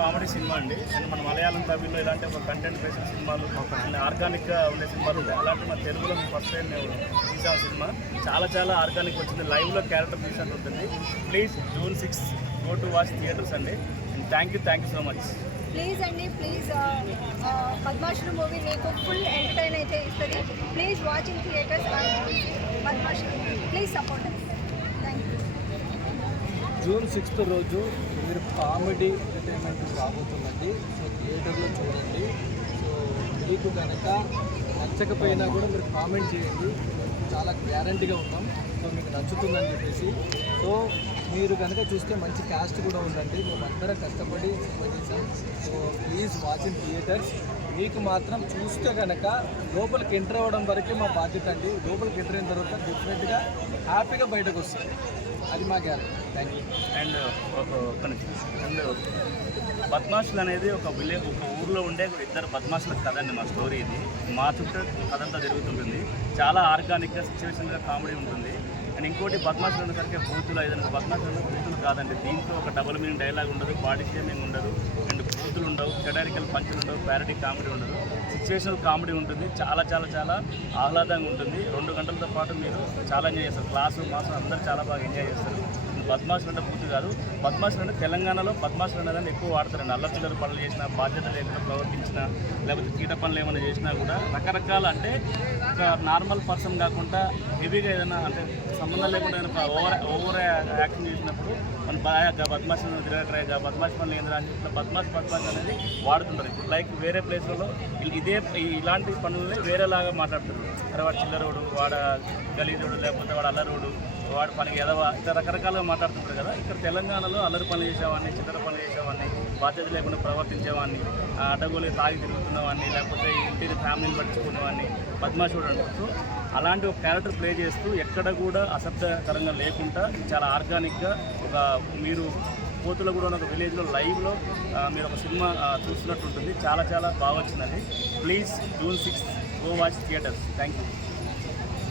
Comedy cinema అండి. And మన మలయాళం తమిళ్ళో ఇలాంటి ఒక కంటెంట్ బేస్డ్ సినిమాలు అండ్ ఆర్గానిక్గా ఉండే సినిమాలు అలాంటి మన తెలుగులో మేము ఫస్ట్ టైం మేము తీసాం సినిమా. చాలా చాలా ఆర్గానిక్ వచ్చింది. లైవ్లో క్యారెక్టర్ తీసినట్టు ఉంటుంది. Please June six go to watch theatres అండి. And thank you thank you so much please అండి ప్లీజ్ పద్మాశ్రీ మూవీ మీకు ఫుల్ ఎంటర్టైన్ అయితే ఇస్తుంది. Please watch in theatres Padmashri please support June sixth రోజు మీరు కామెడీ ఎంటర్టైన్మెంట్ రాబోతుందండి. సో థియేటర్లో చూడండి. So మీకు కనుక నచ్చకపోయినా కూడా మీరు కామెంట్ చేయండి. చాలా గ్యారంటీగా ఉన్నాం సో మీకు నచ్చుతుందని చెప్పేసి. సో మీరు కనుక చూస్తే మంచి క్యాస్ట్ కూడా ఉందండి. మేమందరం అందరం కష్టపడి చేసాం so please watch in theatres మీకు మాత్రం చూస్తే కనుక లోపలికి ఎంటర్ అవ్వడం వరకే మా బాధ్యత అండి. లోపలికి ఎంటర్ అయిన తర్వాత డెఫినెట్గా హ్యాపీగా బయటకు వస్తుంది అది మా గ్యారెంటీ థ్యాంక్ యూ అండ్ ఒక అండ్ uh, బద్మాషులు అనేది ఒక విలేజ్ ఒక ఊర్లో ఉండే ఇద్దరు బద్మాషుల కథ అండి మా స్టోరీ ఇది. మా చుట్టూ కథంతా జరుగుతుంటుంది. చాలా ఆర్గానిక్గా సిచ్యువేషన్గా కామెడీ ఉంటుంది. అండ్ ఇంకోటి బద్మాషులు అనేసరికి బూతులు ఐదు బద్మాషులు బూతులు కాదండి. దీంట్లో ఒక డబుల్ మీనింగ్ డైలాగ్ ఉండదు బాడీ షేమింగ్ ఉండదు అండ్ బూతులు ఉండవు కెటారికల్ పంచులు ఉండవు ప్యారటీ కామెడీ ఉండదు. సిచ్యువేషనల్ కామెడీ ఉంటుంది చాలా చాలా చాలా ఆహ్లాదంగా ఉంటుంది. రెండు గంటలతో పాటు మీరు చాలా ఎంజాయ్ చేస్తారు. క్లాసు మాసం అందరూ చాలా బాగా ఎంజాయ్ చేస్తారు. బద్మాషులు అంటే పూర్తి కాదు. బద్మాషులు అంటే తెలంగాణలో బద్మాషులు అనేది ఎక్కువ వాడతారండి. అల్లరి చిల్లర పనులు చేసినా బాధ్యత లేకుండా ప్రవర్తించినా లేకపోతే కీట పనులు ఏమైనా చేసినా కూడా రకరకాల అంటే ఒక నార్మల్ పర్సన్ కాకుండా హెవీగా ఏదైనా అంటే సంబంధం లేకుండా ఏదైనా ఓవర్ ఓవర్ యాక్షన్ చేసినప్పుడు మన బాగా బద్మాష్ తిరగట్రాయిగా బద్మాష్ పనులు ఏంద్రా అని చెప్పిన బద్మాష్ బద్మాష్ అనేది వాడుతుంటారు. ఇప్పుడు లైక్ వేరే ప్లేస్లలో ఇదే ఇలాంటి పనులని వేరేలాగా మాట్లాడుతారు తర్వాత చిల్లరోడు వాడ గలీజోడు లేకపోతే వాడు అల్లరోడు వాడు పని ఎదవ ఇట్లా రకరకాలుగా మాట్లాడుతుంటారు కదా. ఇక్కడ తెలంగాణలో అల్లరి పనులు చేసేవాడిని చిల్లర పనులు చేసేవాడిని బాధ్యత లేకుండా ప్రవర్తించేవాడిని అడ్డగోలు తాగి తిరుగుతున్నవాడిని లేకపోతే ఇంటిని ఫ్యామిలీని పట్టించుకునేవాడిని బద్మాషుడు సో అలాంటి ఒక క్యారెక్టర్ ప్లే చేస్తూ ఎక్కడ కూడా అసభ్యకరంగా లేకుండా చాలా ఆర్గానిక్గా ఒక మీరు పోతులో కూడా ఒక విలేజ్లో లైవ్లో మీరు ఒక సినిమా చూస్తున్నట్టు ఉంటుంది చాలా చాలా బాగా వచ్చిందండి. Please June six go watch theatres. Thank you